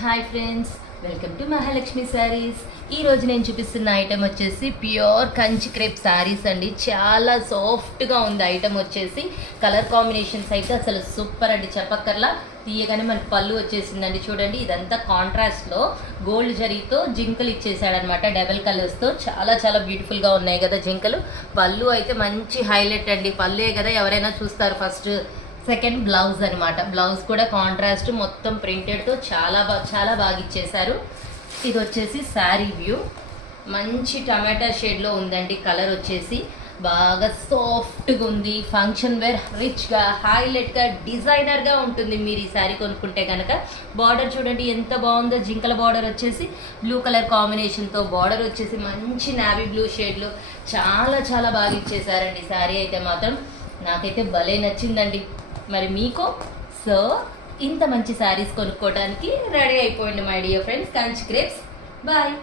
Hi friends, welcome to Mahalakshmi saris. ఈరోజు నేను చూపిస్తున్న ఐటెం వచ్చేసి ప్యూర్ కంచి క్రేప్ శారీస్ అండి. చాలా సాఫ్ట్గా ఉంది ఐటెం వచ్చేసి. కలర్ కాంబినేషన్స్ అయితే అసలు సూపర్ అండి, చెప్పక్కర్లా. తీయగానే మనకి పళ్ళు వచ్చేసిందండి. చూడండి, ఇదంతా కాంట్రాస్ట్లో గోల్డ్ జరీతో జింకలు ఇచ్చేసాడనమాట, డబల్ కలర్స్తో. చాలా చాలా బ్యూటిఫుల్గా ఉన్నాయి కదా జింకలు. పళ్ళు అయితే మంచి హైలైట్ అండి. పళ్ళే కదా ఎవరైనా చూస్తారు ఫస్ట్. సెకండ్ బ్లౌజ్ అనమాట. బ్లౌజ్ కూడా కాంట్రాస్ట్ మొత్తం ప్రింటెడ్తో చాలా బాగా ఇచ్చేసారు. ఇది వచ్చేసి శారీ వ్యూ. మంచి టమాటా షేడ్లో ఉందండి. కలర్ వచ్చేసి బాగా సాఫ్ట్గా ఉంది. ఫంక్షన్ వేర్, రిచ్గా, హైలైట్గా, డిజైనర్గా ఉంటుంది మీరు ఈ శారీ కొనుక్కుంటే కనుక. బార్డర్ చూడండి ఎంత బాగుందో. జింకల బార్డర్ వచ్చేసి బ్లూ కలర్ కాంబినేషన్తో, బార్డర్ వచ్చేసి మంచి నావీ బ్లూ షేడ్లో చాలా బాగా ఇచ్చేసారండి. శారీ అయితే మాత్రం నాకైతే భలే నచ్చిందండి. మరి మీకు సో ఇంత మంచి శారీస్ కొనుక్కోవడానికి రెడీ అయిపోయింది my dear friends. Kanchi crepes. Bye.